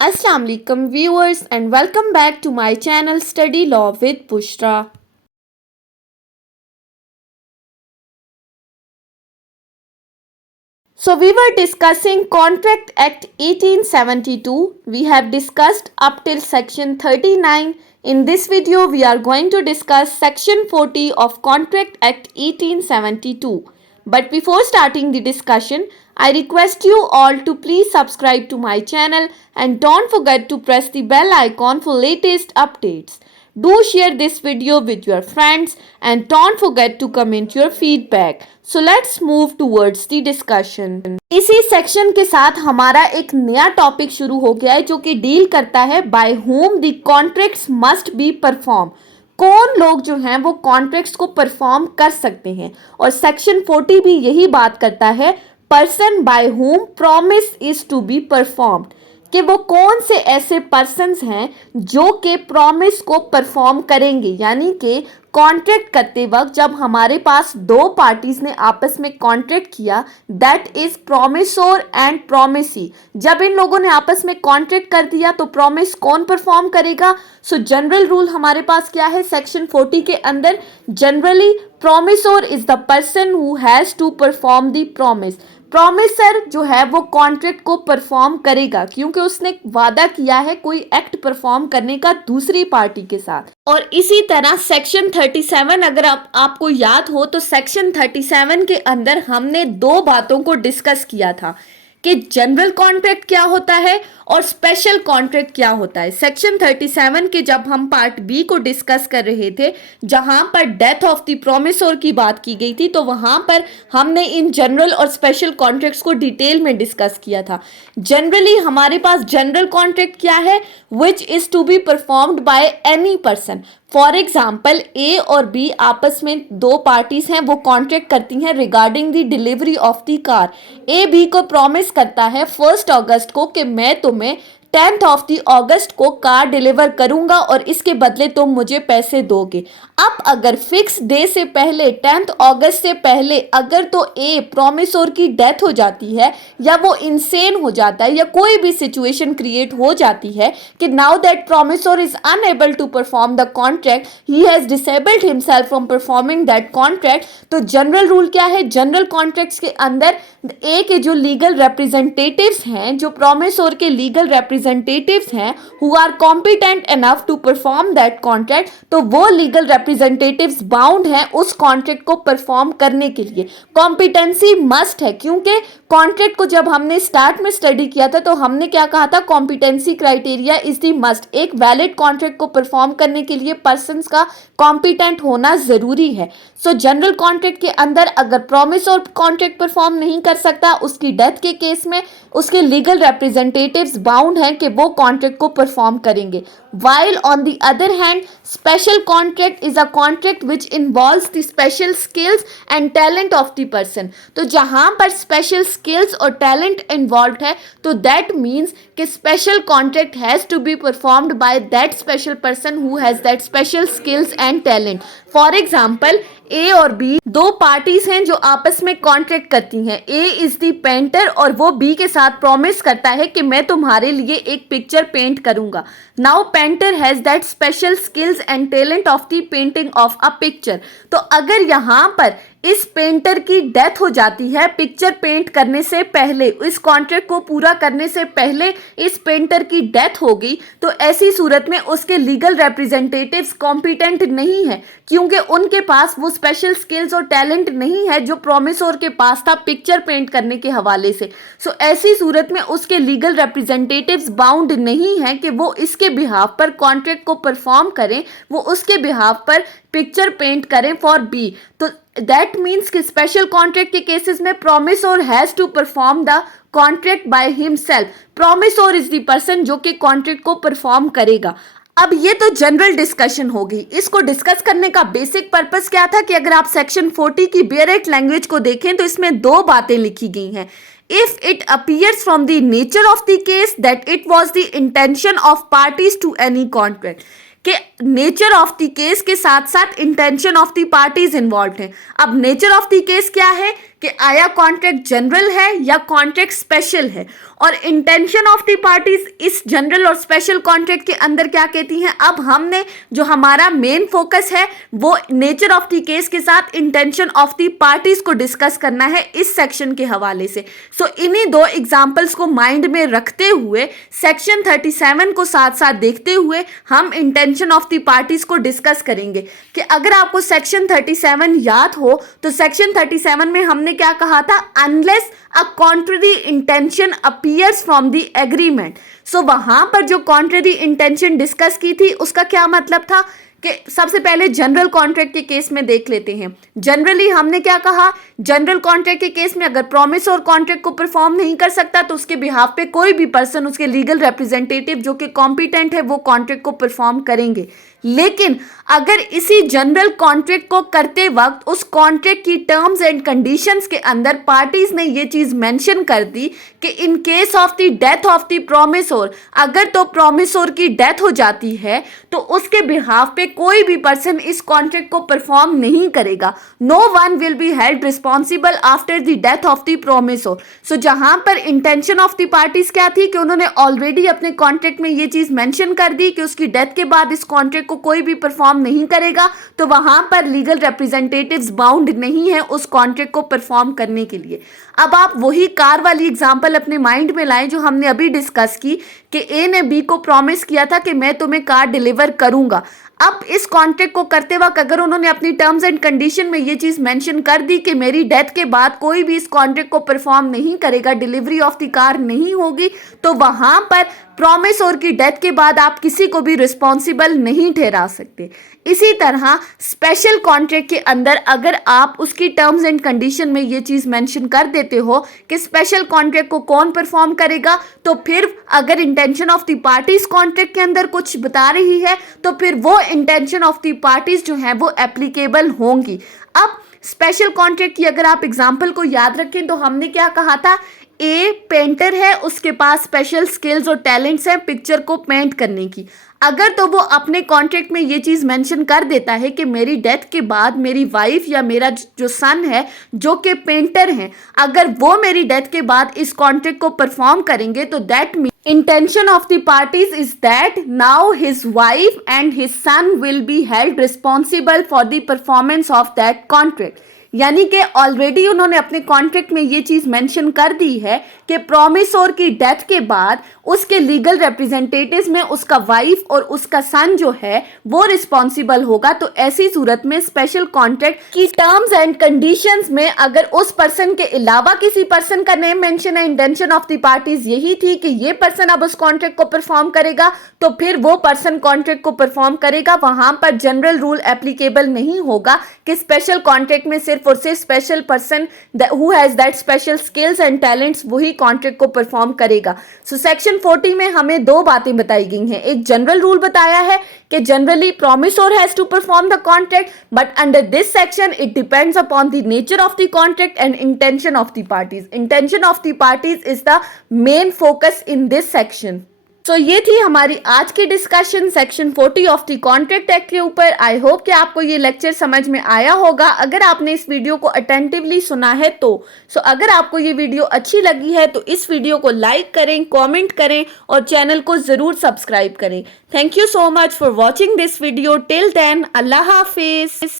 Assalamu alaikum viewers and welcome back to my channel Study Law with Bushra. So we were discussing Contract Act 1872. We have discussed up till section 39. In this video we are going to discuss section 40 of Contract Act 1872. But before starting the discussion, I request you all to please subscribe to my channel and don't forget to press the bell icon for latest updates. Do share this video with your friends and don't forget to comment your feedback. So let's move towards the discussion. इसी section के साथ हमारा एक नया topic शुरू हो गया है जो कि डील करता है by whom the contracts must be perform. कौन लोग जो हैं वो कॉन्ट्रैक्ट्स को परफॉर्म कर सकते हैं, और सेक्शन 40 भी यही बात करता है person by whom promise is to be performed, कि वो कौन से ऐसे पर्सन्स हैं जो कि प्रॉमिस को परफॉर्म करेंगे। यानी कि कॉन्ट्रैक्ट करते वक्त जब हमारे पास दो पार्टीज ने आपस में कॉन्ट्रैक्ट किया, दैट इज प्रॉमिसोर एंड प्रॉमिसी। जब इन लोगों ने आपस में कॉन्ट्रैक्ट कर दिया तो प्रॉमिस कौन परफॉर्म करेगा? सो जनरल रूल हमारे पास क्या है सेक्शन 40 के अंदर? Generally promisor is the person who has to perform the promise. Promisor जो है वो कॉन्ट्रैक्ट को परफॉर्म करेगा क्योंकि उसने वादा किया है कोई एक्ट परफॉर्म करने का दूसरी पार्टी के साथ। और इसी तरह सेक्शन 37 अगर आपको याद हो तो सेक्शन 37 के अंदर हमने दो बातों को डिस्कस किया था कि जनरल कॉन्ट्रैक्ट क्या होता है और स्पेशल कॉन्ट्रैक्ट क्या होता है। सेक्शन 37 के जब हम पार्ट बी को डिस्कस कर रहे थे, जहां पर डेथ ऑफ द प्रॉमिसोर की बात की गई थी, तो वहां पर हमने इन जनरल और स्पेशल कॉन्ट्रैक्ट्स को डिटेल में डिस्कस किया था। जनरली हमारे पास जनरल कॉन्ट्रैक्ट क्या है? Which is to be performed by any person. For example A और बी आपस में दो पार्टीज हैं, वो कॉन्ट्रैक्ट करती हैं regarding the delivery of the car. A B को प्रॉमिस करता है 1 अगस्त को कि मैं तुम्हें 10th ऑफ द अगस्त को कार डिलीवर करूंगा और इसके बदले तुम मुझे पैसे दोगे। अब अगर फिक्स डे से पहले 10th अगस्त से पहले अगर तो ए प्रॉमिसोर की डेथ हो जाती है या वो इंसेन हो जाता है या कोई भी सिचुएशन क्रिएट हो जाती है कि now that promisor is unable to perform the contract, he has disabled himself from performing that contract, तो जनरल रूल क्या है? जनरल कॉन्ट्रैक्ट्स के अंदर ए के जो लीगल रिप्रेजेंटेटिव्स हैं, जो प्रॉमिसोर के लीगल रिप्रेजेंटेटिव्स हैं who are competent enough to perform that contract, तो वो लीगल रिप्रेजेंटेटिव्स बाउंड हैं उस कॉन्ट्रैक्ट को परफॉर्म करने के लिए। कॉम्पिटेंसी मस्ट है क्योंकि कॉन्ट्रैक्ट को जब हमने स्टार्ट में स्टडी किया था तो हमने क्या कहा था? Competency criteria is the must. एक वैलिड कॉन्ट्रैक्ट को परफॉर्म करने के लिए पर्सन्स का कॉम्पिटेंट होना जरूरी है। सो जनरल कॉन्ट्रैक्ट के अंदर अगर प्रॉमिस और कॉन्ट्रैक्ट परफॉर्म नहीं कर सकता, उसकी डेथ के केस में उसके लीगल रिप्रेजेंटेटिव्स बाउंड हैं कि वो कॉन्ट्रैक्ट को परफॉर्म करेंगे। While on the other hand, special contract is a contract which involves the special skills and talent of the person. तो जहाँ पर special skills और talent involved है तो that means कि special contract has to be performed by that special person who has that special skills and talent. For example, ए और B दो parties हैं जो आपस में कॉन्ट्रैक्ट करती हैं। ए इज द पेंटर और वो बी के साथ प्रॉमिस करता है कि मैं तुम्हारे लिए एक पिक्चर पेंट करूंगा। Now painter has that special skills and talent of the painting of a picture. तो अगर यहाँ पर इस पेंटर की डेथ हो जाती है पिक्चर पेंट करने से पहले, इस कॉन्ट्रैक्ट को पूरा करने से पहले इस पेंटर की डेथ हो गई, तो ऐसी सूरत में उसके लीगल रिप्रेजेंटेटिव्स कॉम्पिटेंट नहीं है क्योंकि उनके पास वो स्पेशल स्किल्स और टैलेंट नहीं है जो प्रॉमिसोर के पास था पिक्चर पेंट करने के हवाले से। सो ऐसी सूरत में उसके लीगल रिप्रेजेंटेटिव्स बाउंड नहीं है कि वो इसके बिहाफ पर कॉन्ट्रैक्ट को परफॉर्म करें, वो उसके बिहाफ पर पिक्चर पेंट करें फॉर बी। तो दैट मीन्स कि स्पेशल कॉन्ट्रैक्ट के केसेस में promisor has to perform the contract by himself. Promisor is the person जो कि कॉन्ट्रैक्ट को परफॉर्म करेगा। अब ये तो जनरल डिस्कशन हो गई। इसको डिस्कस करने का बेसिक पर्पस क्या था कि अगर आप सेक्शन 40 की बेयरेट लैंग्वेज को देखें तो इसमें दो बातें लिखी गई हैं। If it appears from the nature of the case that it was the intention of parties to any contract, कि नेचर ऑफ द केस के साथ साथ intention of the parties involve है। अब नेचर ऑफ द केस क्या है कि आया कॉन्ट्रैक्ट जनरल है या कॉन्ट्रैक्ट स्पेशल है, और इंटेंशन ऑफ द पार्टीज इस जनरल और स्पेशल कॉन्ट्रैक्ट के अंदर क्या कहती हैं। अब हमने जो हमारा मेन फोकस है वो नेचर ऑफ द केस के साथ इंटेंशन ऑफ द पार्टीज को डिस्कस करना है इस सेक्शन के हवाले से। सो इन्हीं दो एग्जांपल्स को माइंड में रखते हुए सेक्शन 37 को साथ साथ देखते हुए हम इंटेंशन ऑफ द पार्टीज को डिस्कस करेंगे। कि अगर आपको सेक्शन 37 याद हो तो सेक्शन 37 में हमने क्या कहा था, unless a contrary intention appears from the agreement. So वहां पर जो कॉन्ट्ररी इंटेंशन डिस्कस की थी उसका क्या मतलब था कि सबसे पहले जनरल कॉन्ट्रैक्ट के केस में देख लेते हैं। जनरली हमने क्या कहा, जनरल कॉन्ट्रैक्ट के केस में अगर प्रॉमिस और कॉन्ट्रैक्ट को परफॉर्म नहीं कर सकता तो उसके बिहाफ पे कोई भी पर्सन, उसके लीगल रिप्रेजेंटेटिव जो कि कॉम्पिटेंट है, वो कॉन्ट्रैक्ट को परफॉर्म करेंगे। लेकिन अगर इसी जनरल कॉन्ट्रैक्ट को करते वक्त उस कॉन्ट्रैक्ट की टर्म्स एंड कंडीशंस के अंदर पार्टीज ने ये चीज मेंशन कर दी कि in case of the death of the promisor, अगर तो प्रोमिसोर की डेथ हो जाती है तो उसके बिहाफ पे कोई भी पर्सन इस कॉन्ट्रैक्ट को परफॉर्म नहीं करेगा। No one will be held responsible after the death of the promisor. So जहां पर इंटेंशन ऑफ द पार्टीज क्या थी कि उन्होंने ऑलरेडी अपने कॉन्ट्रैक्ट में ये चीज मेंशन कर दी कि उसकी डेथ के बाद इस कॉन्ट्रैक्ट को कोई भी परफॉर्म नहीं करेगा, तो वहां पर लीगल रिप्रेजेंटेटिव्स बाउंड नहीं है उस कॉन्ट्रैक्ट को परफॉर्म करने के लिए। अब आप वही कार वाली एग्जांपल अपने माइंड में लाएं जो हमने अभी डिस्कस की कि ए ने बी को प्रॉमिस किया था कि मैं तुम्हें कार डिलीवर करूंगा। अब इस कॉन्ट्रैक्ट को करते वक्त अगर उन्होंने अपनी टर्म्स एंड कंडीशन में ये चीज मेंशन कर दी कि मेरी डेथ के बाद कोई भी इस कॉन्ट्रैक्ट को परफॉर्म नहीं करेगा, डिलीवरी ऑफ द कार नहीं होगी, तो वहां पर प्रॉमिस और की डेथ के बाद आप किसी को भी रिस्पॉन्सिबल नहीं ठहरा सकते। इसी तरह स्पेशल कॉन्ट्रैक्ट के अंदर अगर आप उसकी टर्म्स एंड कंडीशन में ये चीज मेंशन कर देते हो कि स्पेशल कॉन्ट्रैक्ट को कौन परफॉर्म करेगा, तो फिर अगर intention of the parties contract के अंदर कुछ बता रही है तो फिर वो इंटेंशन ऑफ द पार्टीज जो है वो एप्लीकेबल होंगी। अब स्पेशल कॉन्ट्रैक्ट की अगर आप एग्जांपल को याद रखें तो हमने क्या कहा था, ए पेंटर है, उसके पास स्पेशल स्किल्स और टैलेंट्स हैं पिक्चर को पेंट करने की। अगर तो वो अपने कॉन्ट्रैक्ट में ये चीज मेंशन कर देता है कि मेरी डेथ के बाद मेरी वाइफ या मेरा जो सन है जो कि पेंटर हैं, अगर वो मेरी डेथ के बाद इस कॉन्ट्रैक्ट को परफॉर्म करेंगे तो that mean intention of the parties is that now his wife and his son will be held responsible for the performance of that contract। यानी कि ऑलरेडी उन्होंने अपने कॉन्ट्रैक्ट में ये चीज मेंशन कर दी है कि प्रोमिसोर की डेथ के बाद उसके लीगल रिप्रेजेंटेटिव्स में उसका वाइफ और उसका सन जो है वो रिस्पॉन्सिबल होगा। तो ऐसी सूरत में स्पेशल कॉन्ट्रैक्ट की टर्म्स एंड कंडीशंस में अगर उस पर्सन के अलावा किसी पर्सन का नेम मेंशन है, इंटेंशन ऑफ द पार्टीज यही थी कि ये पर्सन अब उस कॉन्ट्रैक्ट को परफॉर्म करेगा, तो फिर वो पर्सन कॉन्ट्रैक्ट को परफॉर्म करेगा। वहां पर जनरल रूल एप्लीकेबल नहीं होगा कि स्पेशल कॉन्ट्रैक्ट में सिर्फ और सिर्फ special person who has that special skills and talents वही कॉन्ट्रैक्ट को परफॉर्म करेगा। सो सेक्शन 40 में हमें दो बातें बताई गई हैं। एक जनरल रूल बताया है कि generally promisor has to perform the contract, but under this section it depends upon the nature of the contract and intention of the parties. Intention of the parties is the main focus in this section. तो ये थी हमारी आज की discussion section 40 of the contract act के ऊपर। I hope कि आपको ये लेक्चर समझ में आया होगा अगर आपने इस वीडियो को अटेंटिवली सुना है तो। अगर आपको ये वीडियो अच्छी लगी है तो इस वीडियो को लाइक करें, कमेंट करें और चैनल को जरूर सब्सक्राइब करें। Thank you so much for watching this video. Till then, अल्लाह हाफिज।